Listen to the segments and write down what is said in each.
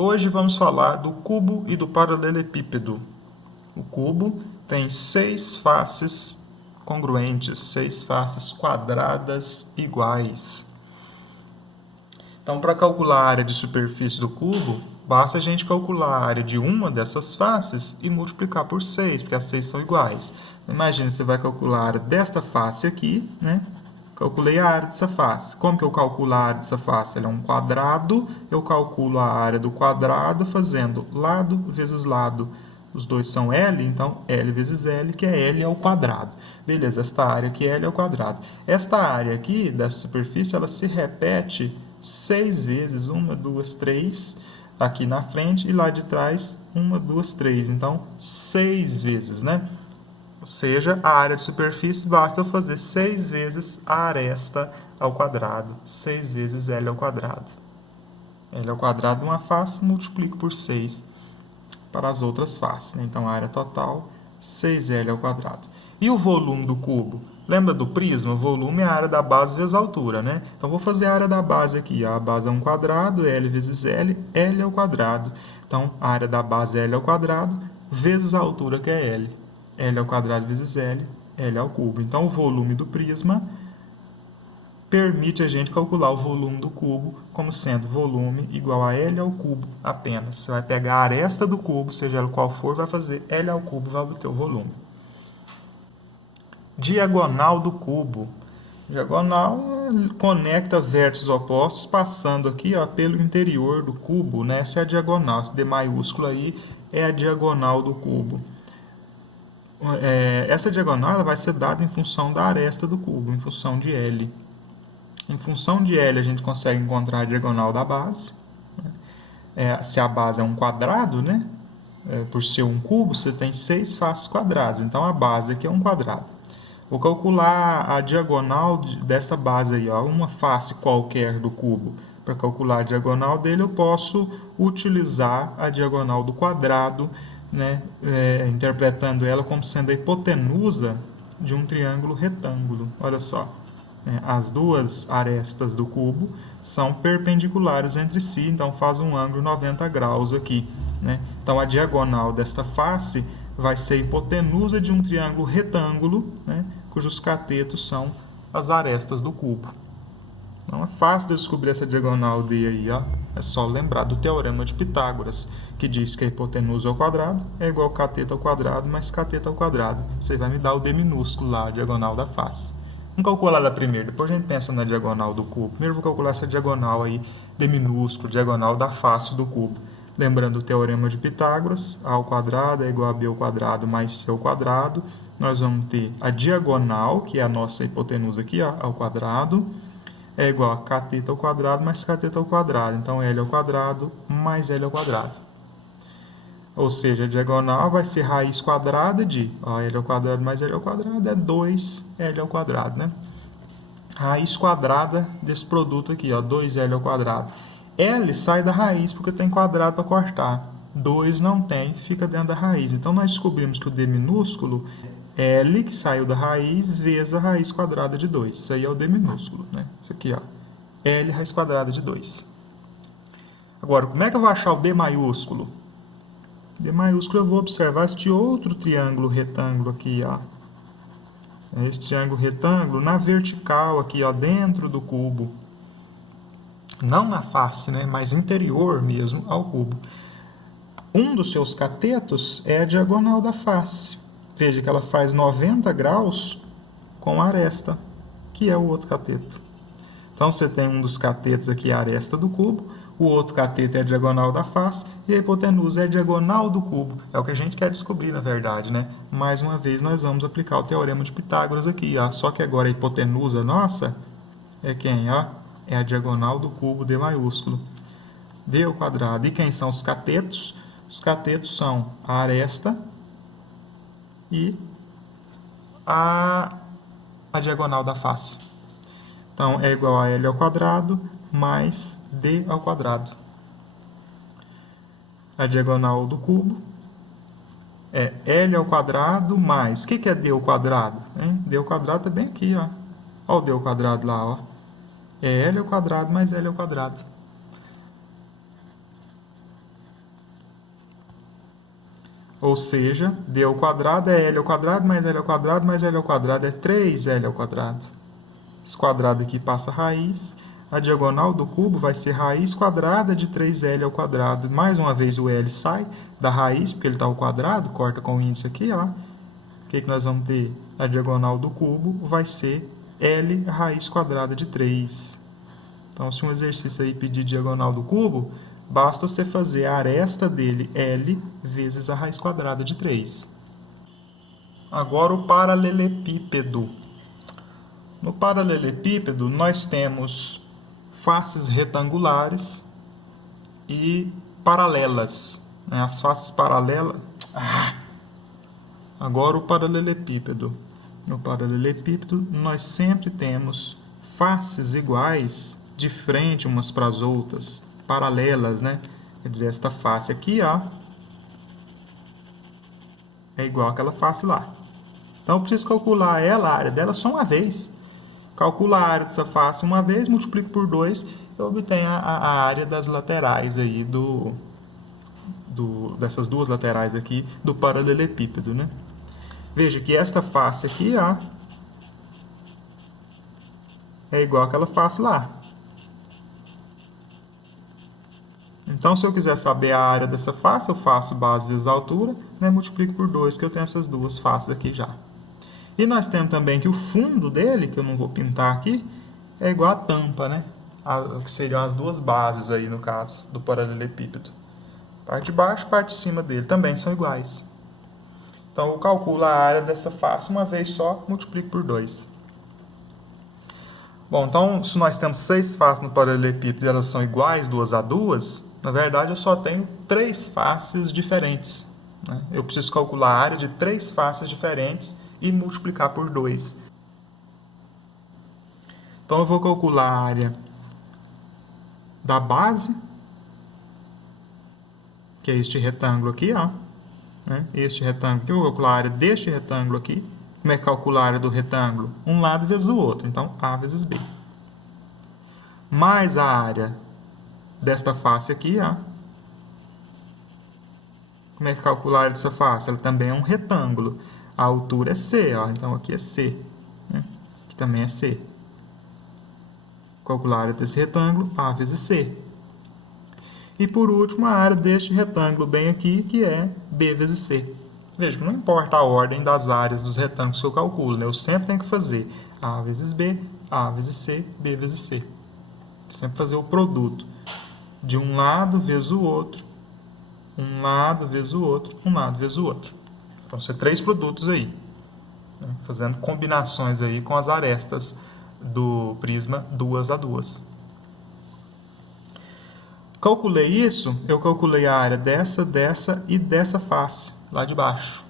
Hoje vamos falar do cubo e do paralelepípedo. O cubo tem 6 faces congruentes, 6 faces quadradas iguais. Então, para calcular a área de superfície do cubo, basta a gente calcular a área de uma dessas faces e multiplicar por 6, porque as 6 são iguais. Imagina, você vai calcular a área desta face aqui, né? Calculei a área dessa face. Como que eu calculo a área dessa face? Ela é um quadrado, eu calculo a área do quadrado fazendo lado vezes lado. Os dois são L, então L vezes L, que é L ao quadrado. Beleza, esta área aqui é L ao quadrado. Esta área aqui, dessa superfície, ela se repete 6 vezes, 1, 2, 3, aqui na frente, e lá de trás, 1, 2, 3. Então, 6 vezes, né? Ou seja, a área de superfície basta eu fazer 6 vezes a aresta ao quadrado. 6 vezes L ao quadrado. L ao quadrado uma face, multiplico por 6 para as outras faces, né? Então, a área total, 6L ao quadrado. E o volume do cubo? Lembra do prisma? O volume é a área da base vezes a altura, né? Então, vou fazer a área da base aqui. A base é um quadrado, L vezes L, L ao quadrado. Então, a área da base é L ao quadrado, vezes a altura, que é L. L ao quadrado vezes L, L ao cubo. Então, o volume do prisma permite a gente calcular o volume do cubo como sendo volume igual a L ao cubo apenas. Você vai pegar a aresta do cubo, seja ela qual for, vai fazer L ao cubo, vai obter o volume. Diagonal do cubo. Diagonal conecta vértices opostos passando aqui, ó, pelo interior do cubo, né? Essa é a diagonal. Esse D maiúsculo aí é a diagonal do cubo. Essa diagonal ela vai ser dada em função da aresta do cubo, em função de L. Em função de L, a gente consegue encontrar a diagonal da base. Se a base é um quadrado, né? Por ser um cubo, você tem 6 faces quadradas. Então, a base aqui é um quadrado. Vou calcular a diagonal dessa base aí, ó, uma face qualquer do cubo. Para calcular a diagonal dele, eu posso utilizar a diagonal do quadrado, né? Interpretando ela como sendo a hipotenusa de um triângulo retângulo. Olha só. As duas arestas do cubo são perpendiculares entre si, então faz um ângulo 90 graus aqui, né? Então, a diagonal desta face vai ser a hipotenusa de um triângulo retângulo, né? Cujos catetos são as arestas do cubo. Então, é fácil de descobrir essa diagonal D aí, ó. É só lembrar do teorema de Pitágoras, que diz que a hipotenusa ao quadrado é igual a cateto ao quadrado mais cateto ao quadrado. Você vai me dar o D minúsculo lá, a diagonal da face. Vamos calcular ela primeiro, depois a gente pensa na diagonal do cubo. Primeiro eu vou calcular essa diagonal aí, D minúsculo, diagonal da face do cubo. Lembrando o teorema de Pitágoras, A ao quadrado é igual a B ao quadrado mais C ao quadrado. Nós vamos ter a diagonal, que é a nossa hipotenusa aqui, ó, ao quadrado, é igual a cateto ao quadrado mais cateto ao quadrado. Então, L ao quadrado mais L ao quadrado. Ou seja, a diagonal vai ser raiz quadrada de L ao quadrado mais L ao quadrado é 2L ao quadrado, né? Raiz quadrada desse produto aqui, ó, 2L ao quadrado. L sai da raiz porque tem quadrado para cortar. 2 não tem, fica dentro da raiz. Então, nós descobrimos que o D minúsculo é L, que saiu da raiz, vezes a raiz quadrada de 2. Isso aí é o D minúsculo, né? Isso aqui, ó, L raiz quadrada de 2. Agora, como é que eu vou achar o D maiúsculo? D maiúsculo eu vou observar este outro triângulo retângulo aqui, ó. Esse triângulo retângulo na vertical aqui, ó, dentro do cubo. Não na face, né, mas interior mesmo ao cubo. Um dos seus catetos é a diagonal da face. Veja que ela faz 90 graus com a aresta, que é o outro cateto. Então, você tem um dos catetos aqui, a aresta do cubo, o outro cateto é a diagonal da face e a hipotenusa é a diagonal do cubo. É o que a gente quer descobrir, na verdade, né? Mais uma vez, nós vamos aplicar o teorema de Pitágoras aqui, ó. Só que agora a hipotenusa nossa é quem, ó? É a diagonal do cubo D maiúsculo. D ao quadrado. E quem são os catetos? Os catetos são a aresta e a diagonal da face. Então, é igual a L ao quadrado mais D ao quadrado. A diagonal do cubo é L ao quadrado mais... O que é D ao quadrado? D ao quadrado está bem aqui, ó. Olha o D ao quadrado lá, ó. É L ao quadrado mais L ao quadrado. Ou seja, d ao quadrado é L ao quadrado mais L ao quadrado mais L ao quadrado é 3L ao quadrado. Esse quadrado aqui passa a raiz. A diagonal do cubo vai ser raiz quadrada de 3L ao quadrado. Mais uma vez o L sai da raiz, porque ele está ao quadrado, corta com o índice aqui, ó. O que nós vamos ter? A diagonal do cubo vai ser L raiz quadrada de 3. Então, se um exercício aí pedir diagonal do cubo, basta você fazer a aresta dele, L, vezes a raiz quadrada de 3. Agora, o paralelepípedo. No paralelepípedo, nós temos faces retangulares e paralelas. As faces paralelas... Agora, o paralelepípedo. No paralelepípedo, nós sempre temos faces iguais de frente umas para as outras, paralelas, né? Quer dizer, esta face aqui, ó, é igual àquela face lá. Então, eu preciso calcular ela, a área dela, só uma vez. Calculo a área dessa face uma vez, multiplico por 2, eu obtenho a área das laterais aí dessas duas laterais aqui do paralelepípedo, né? Veja que esta face aqui, ó, é igual àquela face lá. Então, se eu quiser saber a área dessa face, eu faço base vezes a altura, né, multiplico por 2, que eu tenho essas duas faces aqui já. E nós temos também que o fundo dele, que eu não vou pintar aqui, é igual a tampa, né? Que seriam as duas bases aí, no caso, do paralelepípedo. Parte de baixo e parte de cima dele também são iguais. Então, eu calculo a área dessa face uma vez só, multiplico por 2. Bom, então, se nós temos 6 faces no paralelepípedo e elas são iguais duas a duas, na verdade, eu só tenho 3 faces diferentes, né? Eu preciso calcular a área de 3 faces diferentes e multiplicar por 2. Então, eu vou calcular a área da base, que é este retângulo aqui, ó, né? Este retângulo aqui, eu vou calcular a área deste retângulo aqui. Como é que calcula a área do retângulo? Um lado vezes o outro, então A vezes B. Mais a área desta face aqui, ó. Como é que calcula a área dessa face? Ela também é um retângulo. A altura é C, ó, então aqui é C, né? Aqui também é C. Calcular a área desse retângulo, A vezes C. E por último, a área deste retângulo bem aqui, que é B vezes C. Veja que não importa a ordem das áreas dos retângulos que eu calculo, né? Eu sempre tenho que fazer A vezes B, A vezes C, B vezes C. Sempre fazer o produto de um lado vezes o outro, um lado vezes o outro, um lado vezes o outro. Vão ser 3 produtos aí, né? Fazendo combinações aí com as arestas do prisma 2 a 2. Calculei isso, eu calculei a área dessa, dessa e dessa face, lá de baixo.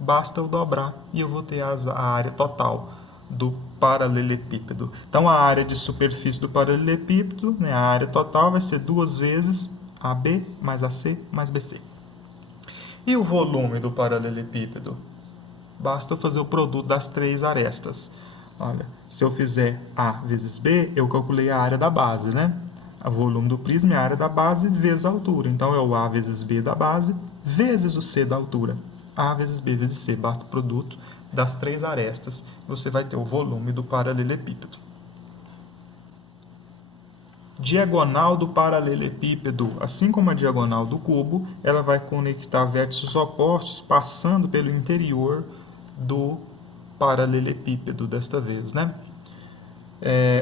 Basta eu dobrar e eu vou ter a área total do paralelepípedo. Então, a área de superfície do paralelepípedo, né, a área total vai ser 2 vezes AB mais AC mais BC. E o volume do paralelepípedo? Basta eu fazer o produto das 3 arestas. Olha, se eu fizer A vezes B, eu calculei a área da base, né? O volume do prisma é a área da base vezes a altura. Então, é o A vezes B da base vezes o C da altura. A vezes B vezes C. Basta o produto das 3 arestas. Você vai ter o volume do paralelepípedo. Diagonal do paralelepípedo. Assim como a diagonal do cubo, ela vai conectar vértices opostos passando pelo interior do paralelepípedo desta vez, né?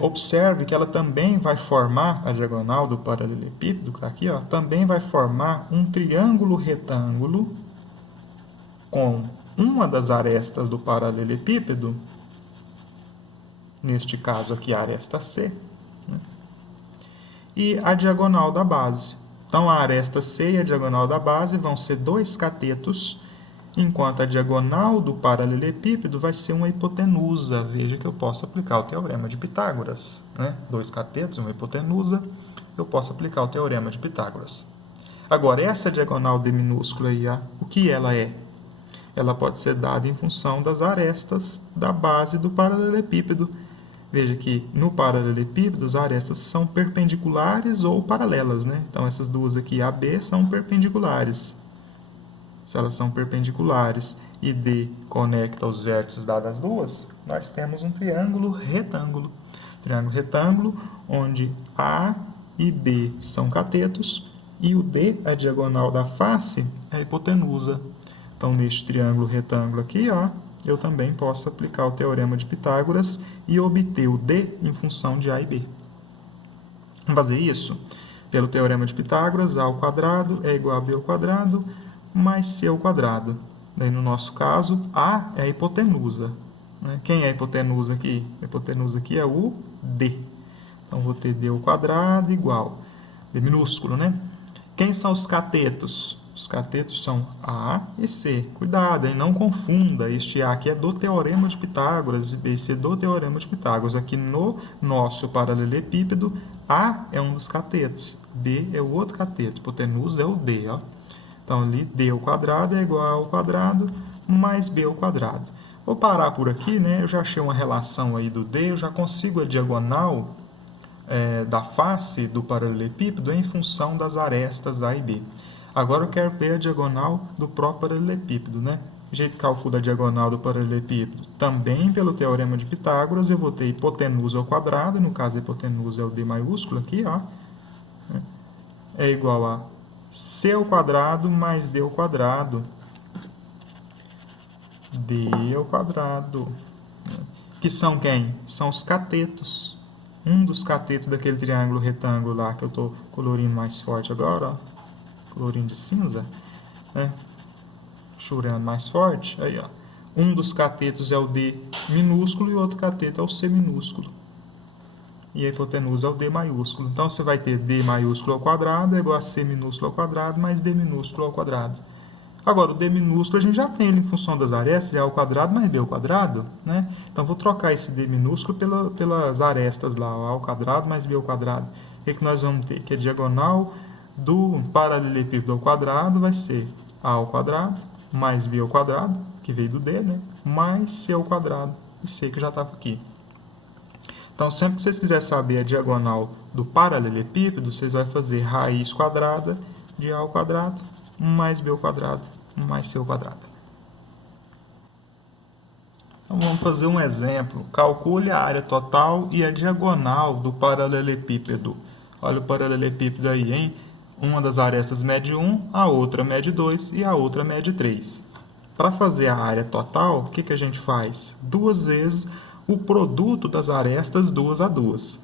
Observe que ela também vai formar, a diagonal do paralelepípedo, que está aqui, ó, também vai formar um triângulo retângulo com uma das arestas do paralelepípedo, neste caso aqui a aresta C, né? E a diagonal da base. Então, a aresta C e a diagonal da base vão ser 2 catetos, enquanto a diagonal do paralelepípedo vai ser uma hipotenusa. Veja que eu posso aplicar o teorema de Pitágoras, né? 2 catetos, uma hipotenusa, eu posso aplicar o teorema de Pitágoras. Agora, essa diagonal D minúscula aí, o que ela é? Ela pode ser dada em função das arestas da base do paralelepípedo. Veja que no paralelepípedo as arestas são perpendiculares ou paralelas, né? Então, essas duas aqui, AB, são perpendiculares. se elas são perpendiculares e D conecta os vértices dadas as duas, nós temos um triângulo retângulo. Triângulo retângulo, onde A e B são catetos e o D, a diagonal da face, é a hipotenusa. Então, neste triângulo retângulo aqui, ó, eu também posso aplicar o teorema de Pitágoras e obter o D em função de A e B. Vamos fazer isso? Pelo teorema de Pitágoras, A ao quadrado é igual a B ao quadrado mais C ao quadrado. Daí, no nosso caso, A é a hipotenusa. Quem é a hipotenusa aqui? A hipotenusa aqui é o D. Então, vou ter D ao quadrado igual D minúsculo, né? Quem são os catetos? Os catetos são A e C. Cuidado, hein? Não confunda. Este A aqui é do teorema de Pitágoras e B e C do teorema de Pitágoras. Aqui no nosso paralelepípedo, A é um dos catetos, B é o outro cateto, hipotenusa é o D. Ó. Então, ali, D ao quadrado é igual a A ao quadrado mais B ao quadrado. Vou parar por aqui, né? Eu já achei uma relação aí do D, eu já consigo a diagonal da face do paralelepípedo em função das arestas A e B. Agora eu quero ver a diagonal do próprio paralelepípedo, né? O jeito que calcula a diagonal do paralelepípedo? Também pelo teorema de Pitágoras, eu vou ter hipotenusa ao quadrado, no caso a hipotenusa é o D maiúsculo aqui, ó, é igual a C ao quadrado mais D ao quadrado. D ao quadrado. Que são quem? São os catetos. Um dos catetos daquele triângulo retângulo lá, que eu estou colorindo mais forte agora, ó. Colorinho de cinza, né? Churando mais forte, aí, ó. Um dos catetos é o D minúsculo e o outro cateto é o C minúsculo. E a hipotenusa é o D maiúsculo. Então, você vai ter D maiúsculo ao quadrado é igual a C minúsculo ao quadrado mais D minúsculo ao quadrado. Agora, o D minúsculo a gente já tem ele em função das arestas, é A ao quadrado mais B ao quadrado, né? Então, vou trocar esse D minúsculo pelas arestas lá, A ao quadrado mais B ao quadrado. O que nós vamos ter? Que a diagonal do paralelepípedo ao quadrado vai ser A ao quadrado mais B ao quadrado, que veio do D, né? Mais C ao quadrado, e C que já estava aqui. Então, sempre que vocês quiserem saber a diagonal do paralelepípedo, vocês vão fazer raiz quadrada de A ao quadrado mais B ao quadrado mais C ao quadrado. Então, vamos fazer um exemplo. Calcule a área total e a diagonal do paralelepípedo. Olha o paralelepípedo aí, hein? Uma das arestas mede 1, a outra mede 2 e a outra mede 3. Para fazer a área total, o que a gente faz? 2 vezes o produto das arestas 2 a 2.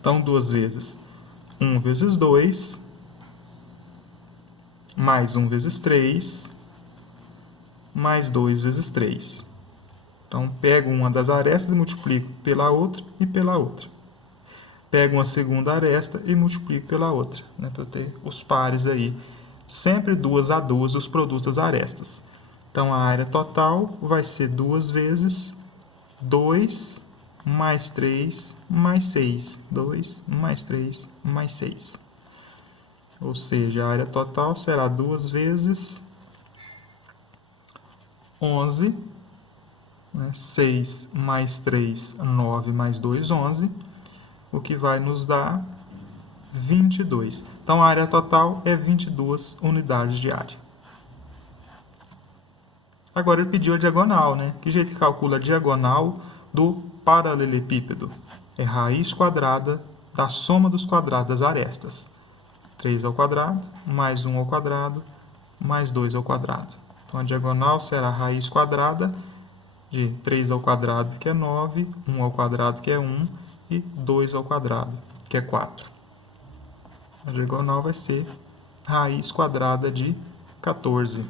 Então, 2 vezes 1 vezes 2, mais 1 vezes 3, mais 2 vezes 3. Então, pego uma das arestas e multiplico pela outra e pela outra. Pego uma segunda aresta e multiplico pela outra, né, para eu ter os pares aí. Sempre 2 a 2 os produtos das arestas. Então, a área total vai ser 2 vezes 2 mais 3 mais 6. 2 mais 3 mais 6. Ou seja, a área total será 2 vezes 11, né, 6 mais 3, 9 mais 2, 11. O que vai nos dar 22. Então, a área total é 22 unidades de área. Agora, ele pediu a diagonal, né? Que jeito que calcula a diagonal do paralelepípedo? É raiz quadrada da soma dos quadrados das arestas. 3 ao quadrado, mais 1 ao quadrado, mais 2 ao quadrado. Então, a diagonal será a raiz quadrada de 3 ao quadrado, que é 9, 1 ao quadrado, que é 1, e 2 ao quadrado, que é 4. A diagonal vai ser raiz quadrada de 14.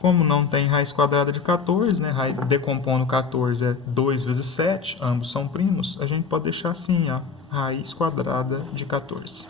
Como não tem raiz quadrada de 14, né, decompondo 14 é 2 vezes 7, ambos são primos, a gente pode deixar assim, ó, raiz quadrada de 14.